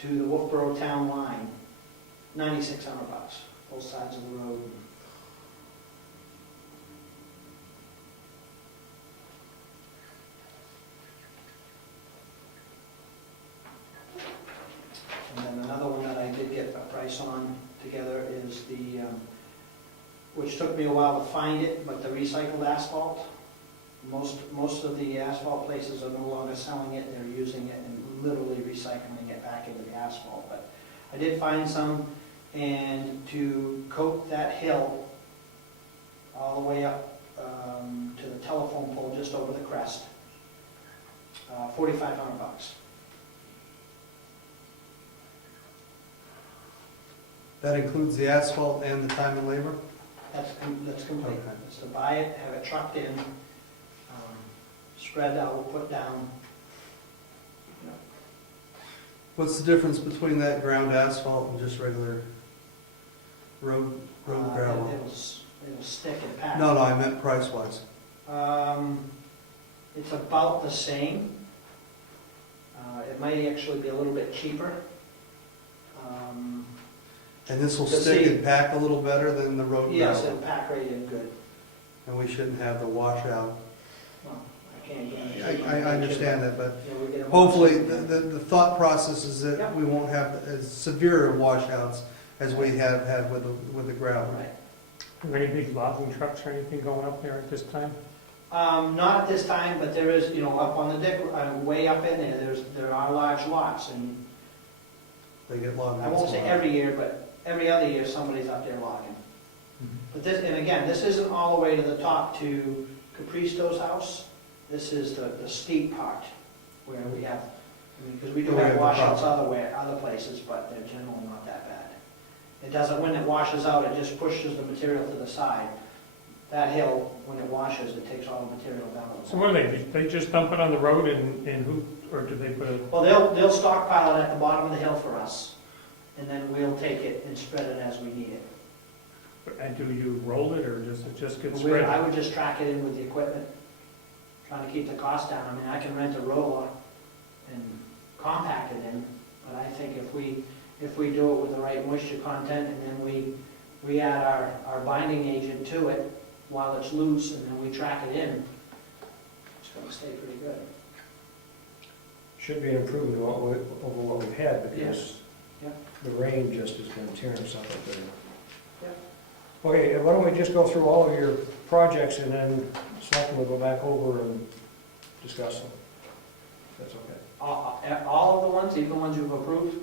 to the Wolfboro town line, $9,600, both sides of the road. And then another one that I did get a price on together is the, which took me a while to find it, but the recycled asphalt. Most of the asphalt places are no longer selling it, they're using it and literally recycling it back into the asphalt. But I did find some, and to coat that hill all the way up to the telephone pole just over the crest, $4,500. That includes the asphalt and the time and labor? That's complete. Okay. It's to buy it, have it trucked in, spread out, put down. You know, What's the difference between that ground asphalt and just regular road gravel? It'll stick and pack. No, I meant price-wise. It's about the same. It might actually be a little bit cheaper. And this will To stick see- and pack a little better than the road Yes, gravel? it'll pack right in good. And we shouldn't have the washout. Well, I can't guarantee. I understand that, but Yeah, we get them hopefully, once. the thought process is Yeah. that we won't have as severe washouts as we have had with the gravel. Right. Are there any big logging trucks or anything going up there at this time? Not at this time, but there is, up on the dick, way up in there are large lots, and They get logged. I won't say every year, but every other year, somebody's up there logging. But this, and again, this isn't all the way to the top to Capristo's house. This is the steep part where we have, because we do We have have the washouts problem. other places, but they're generally not that bad. It doesn't, when it washes out, it just pushes the material to the side. That hill, when it washes, it takes all the material down. So what do they just dump it on the road and who, or do they put a, Well, they'll stockpile it at the bottom of the hill for us, and then we'll take it and spread it as we need it. and do you roll it or does it just get I spread? would just track it in with the equipment, trying to keep the cost down. I mean, I can rent a roller and compact it in, but I think if we do it with the right moisture content, and then we add our binding agent to it while it's loose, and then we track it in, it's gonna stay pretty good. Should be an improvement over what we've had, because Yeah. the rain just has been tearing us up up there. Yeah. Okay, why don't we just go through all of your projects, and then Selectmen will go back over and discuss them. That's okay. All of the ones, even the ones you've approved?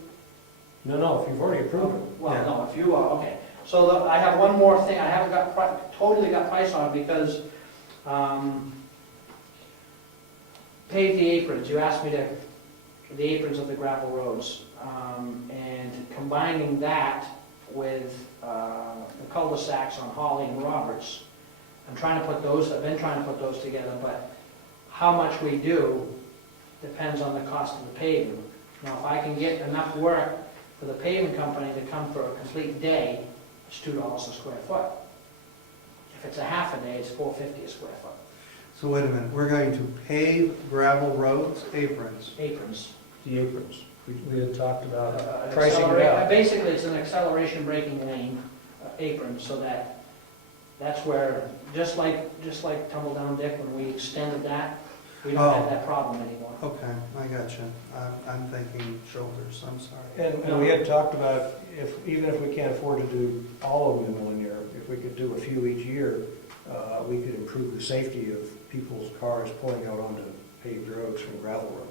No, if you've already approved them. Well, Yeah. no, if you are, okay. So I have one more thing, I haven't totally got price on, because pave the aprons, you asked me to, the aprons of the gravel roads, and combining that with the cul-de-sacs on Holly and Roberts. I've been trying to put those together, but how much we do depends on the cost of the paving. Now, if I can get enough work for the paving company to come for a complete day, it's $2 a square foot. If it's a half a day, it's $4.50 a square foot. So wait a minute, we're going to pave gravel roads, aprons. Aprons. The aprons. We had talked about Uh, pricing it accelerate- out. Basically, it's an acceleration braking lane apron, so that's where, just like Tumble Down Dick, when we extended that, we don't have that problem anymore. Okay, I got you. I'm thinking shoulders, I'm sorry. And we had talked about, even if we can't afford to do all of them in 1 year, if we could do a few each year, we could improve the safety of people's cars pulling out onto paved roads from gravel roads.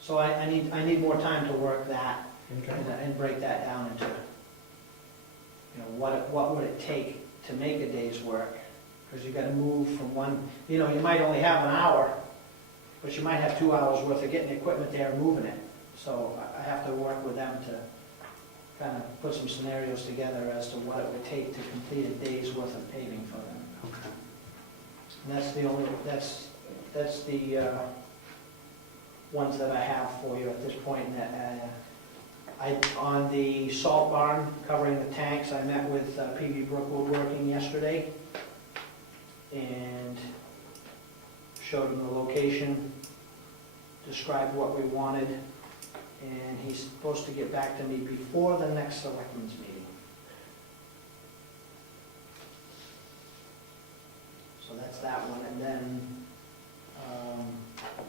So I need more time to work that Okay. and break that down into, what would it take to make a day's work? Because you gotta move from one, you might only have an hour, but you might have 2 hours worth of getting the equipment there and moving it. So I have to work with them to kind of put some scenarios together as to what it would take to complete a day's worth of paving for them. Okay. And that's the ones that I have for you at this point. On the salt barn covering the tanks, I met with PV Brook Woodworking yesterday and showed them the location, described what we wanted, and he's supposed to get back to me before the next selectmen's meeting. So that's that one, and then,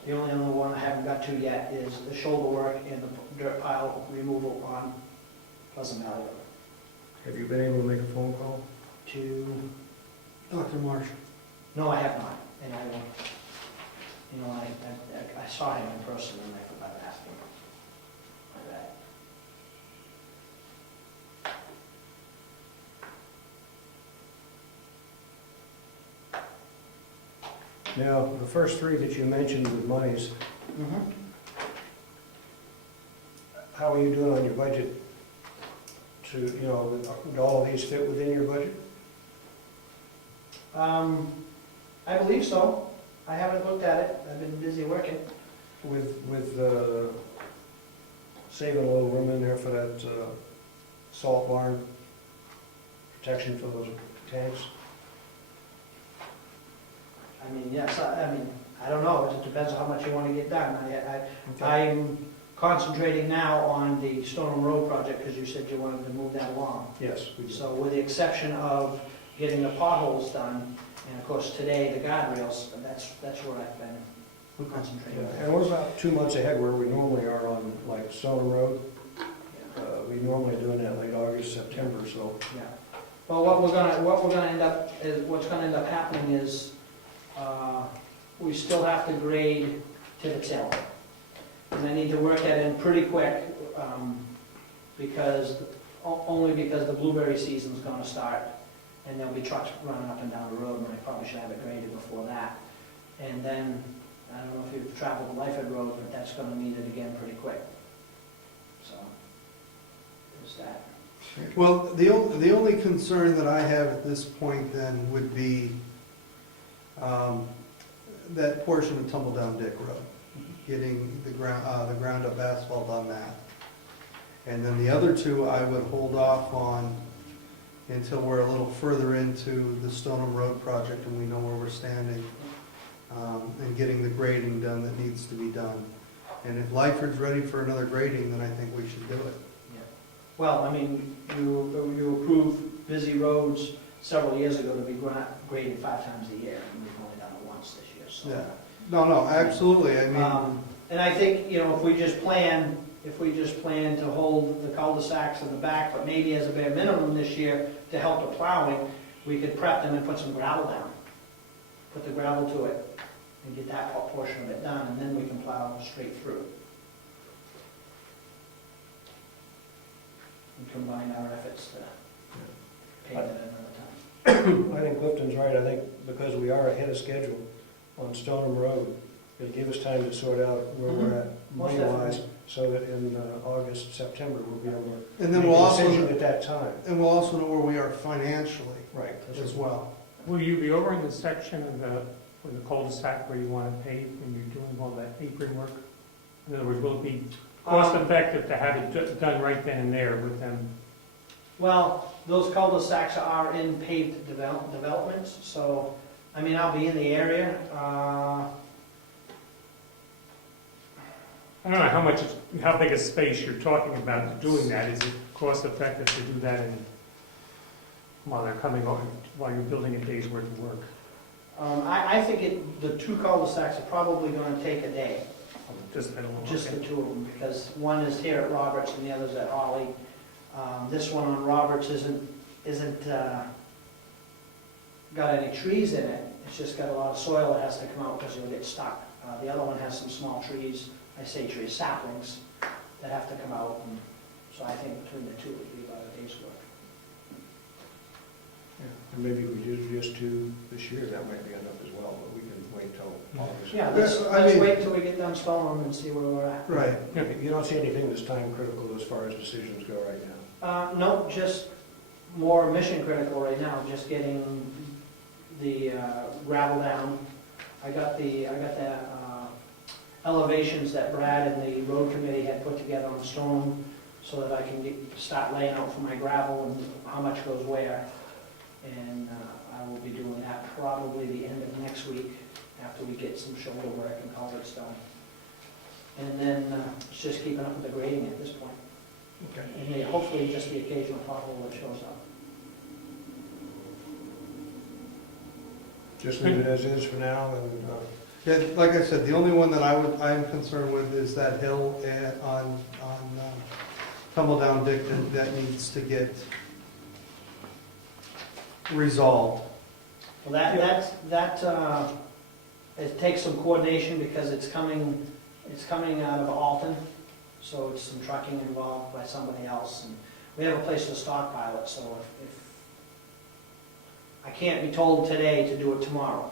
the only other one I haven't got to yet is the shoulder work and the dirt pile removal on Pleasant Valley Road. Have you been able to make a phone call? To, Dr. Marsh. no, I have not, and I will, you know, I saw him in person and I forgot to ask him. My bad. Now, the first three that you mentioned with monies, Mm-hmm. how are you doing on your budget to, you know, would all of these fit within your budget? I believe so. I haven't looked at it. I've been busy working. With saving a little room in there for that salt barn, protection for those tanks? I mean, yes, I mean, I don't know. It depends on how much you want to get done. I'm concentrating now on the Stoneham Road project because you said you wanted to move that along. Yes, we do. So with the exception of getting the potholes done, and of course today the guardrails, that's where I've been concentrating. Yeah, and we're about 2 months ahead where we normally are on, like, Stone Road. We normally do it in late August, September, so. Yeah. Well, what's gonna end up happening is, we still have to grade Tibbetts Hill. And I need to work that in pretty quick, only because the blueberry season's gonna start, and there'll be trucks running up and down the road, and I probably should have it graded before that. And then, I don't know if you've traveled the Lyford Road, but that's gonna need it again pretty quick. So, there's that. Well, the only concern that I have at this point then would be that portion of Tumble Down Dick Road, getting the ground up asphalt on that. And then the other two I would hold off on until we're a little further into the Stoneham Road project and we know where we're standing, and getting the grading done that needs to be done. And if Lyford's ready for another grading, then I think we should do it. Yeah. Well, I mean, you approved busy roads several years ago to be graded 5 times a year, and we've only done it once this year, so. Yeah. No, absolutely, I mean, And I think, you know, if we just plan to hold the cul-de-sacs in the back, but maybe as a bare minimum this year to help the plowing, we could prep them and put some gravel down. Put the gravel to it and get that portion of it done, and then we can plow straight through. And combine our efforts to pave it another time. I think Clifton's right. I think because we are ahead of schedule on Stoneham Road, it'll give us time to sort out where we're at Most money-wise, so that in August, September, we'll be able to and then make we'll a also, decision at that time. and we'll also know where we are financially Right. as well. Will you be over in the section of the cul-de-sac where you want to pave when you're doing all that apron work? In other words, will it be cost effective to have it done right then and there with them? Well, those cul-de-sacs are in paved developments, so, I mean, I'll be in the area. I don't know how big a space you're talking about doing that. Is it cost effective to do that while they're coming over, while you're building a day's worth of work? I think the 2 cul-de-sacs are probably gonna take a day, Just the just the 2 of them, because one is here at Roberts and the other's at Holly. This one on Roberts isn't got any trees in it, it's just got a lot of soil that has to come out because it'll get stuck. The other one has some small trees, I say trees, saplings, that have to come out, and so I think between the 2 it would be about a day's work. And maybe we do just 2 this year, that might be enough as well, but we can wait till August. Yeah, I let's mean- wait till we get done Stoneham and see where we're at. Right. You don't see anything that's time critical as far as decisions go right now? No, just more mission critical right now, just getting the gravel down. I got the elevations that Brad and the road committee had put together on stone, so that I can start laying out for my gravel and how much goes where. And I will be doing that probably the end of next week, after we get some shoulder work and culverts done. It's just keeping up with the grading at this point. Okay. And then hopefully just the occasional pothole that shows up. Just leave it as is for now, and, Yeah, like I said, the only one that I'm concerned with is that hill on Tumble Down Dick that needs to get resolved. Well, it takes some coordination because it's coming out of Alton, so it's some trucking involved by somebody else. And we have a place to stockpile it, so if I can't be told today to do it tomorrow,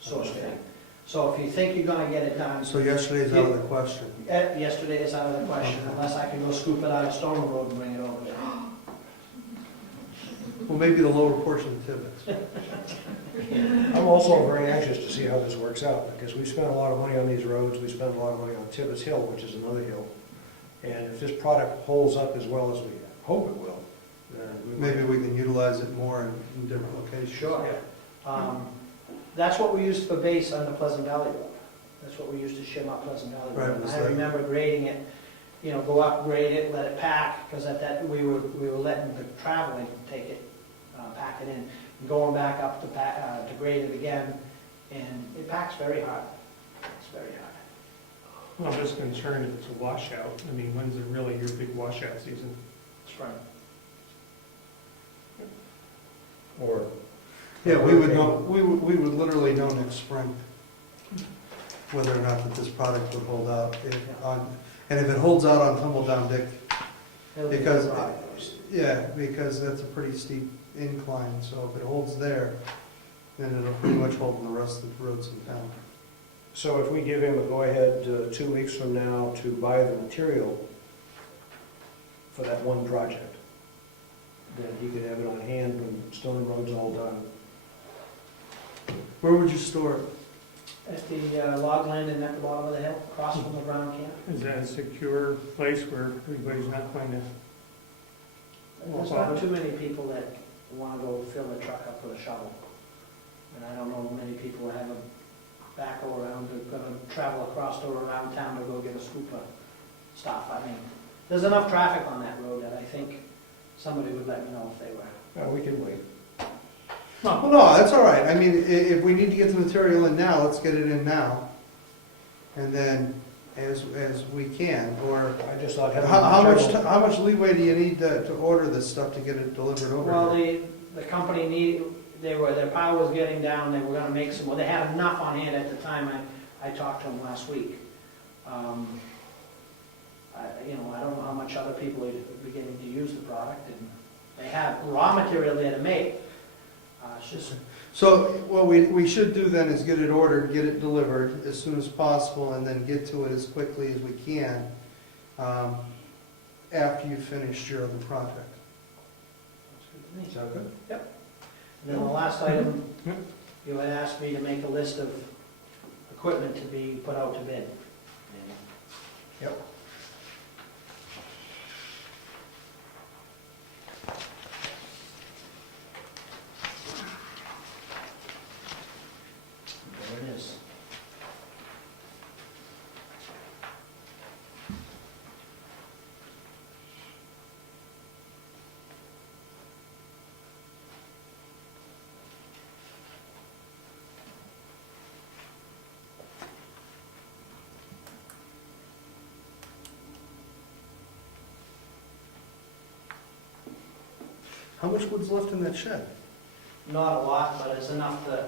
sort of thing. So if you think you're gonna get it done. So yesterday's out of the question. Yesterday is out of the question, unless I can go scoop it out of Stone Road and bring it over there. Well, maybe the lower portion of Tibbetts. I'm also very anxious to see how this works out, because we've spent a lot of money on these roads, we spent a lot of money on Tibbetts Hill, which is another hill. And if this product holds up as well as we hope it will, then Maybe we can utilize it more in different locations. Sure. That's what we used for base on the Pleasant Valley Road. That's what we used to shim up Pleasant Valley Right, Road. was I that- remember grading it, go up, grade it, let it pack, because at that, we were letting the traveling take it, pack it in, and going back up to grade it again, and it packs very hard. It's very hard. Well, I'm just concerned if it's a washout. I mean, when's it really your big washout season? Spring. or. Yeah, we would know, we would literally know next spring whether or not that this product would hold out. And if it holds out on Tumble Down Dick, It'll be Because- a product. yeah, because that's a pretty steep incline, so if it holds there, then it'll pretty much hold in the rest of the roads in town. So if we give him a go-ahead 2 weeks from now to buy the material for that one project, then he could have it on hand when Stone Road's all done. Where would you store it? At the log landing at the bottom of the hill, across from the brown camp. Is that a secure place where everybody's not going to? There's not too many people that want to go fill their truck up with a shovel. And I don't know many people that have a backhoe around, that are gonna travel across or around town to go get a scoop of stuff. I mean, there's enough traffic on that road that I think somebody would let me know if they were. We can wait. Well, no, that's all right. I mean, if we need to get the material in now, let's get it in now. And then, as we can, or I just thought having. how much leeway do you need to order this stuff to get it delivered over Well, here? the company their power was getting down, they were gonna make some, well, they had enough on hand at the time I talked to them last week. I don't know how much other people are beginning to use the product, and they have raw material there to make. It's just, So what we should do then is get it ordered, get it delivered as soon as possible, and then get to it as quickly as we can after you've finished your other project. Sound good? and then the last item, you had asked me to make a list of equipment to be put out to bid. Yep. There it is. How much wood's left in that shed? Not a lot, but it's enough to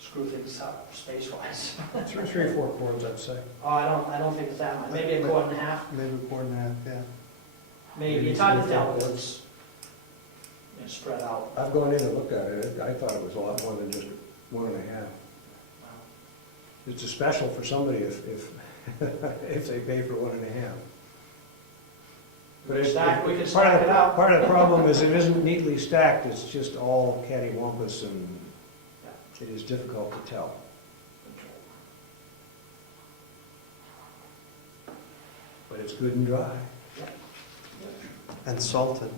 screw things up space-wise. 3 or 4 cords, I'd say. Oh, I don't think it's that much, maybe a cord and a half, Maybe a cord and a half, yeah. maybe, it's hard to tell, it's spread out. I've gone in and looked at it, I thought it was a lot more than just 1.5. It's a special for somebody if if they pay for 1.5. We can stack it up. Part of the problem is it isn't neatly stacked, it's just all cattywampus, and it is difficult to tell. But it's good and dry. And salted.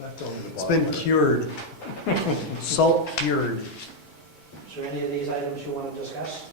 Left over the It's bottom. been cured. Salt cured. Is there any of these items you want to discuss?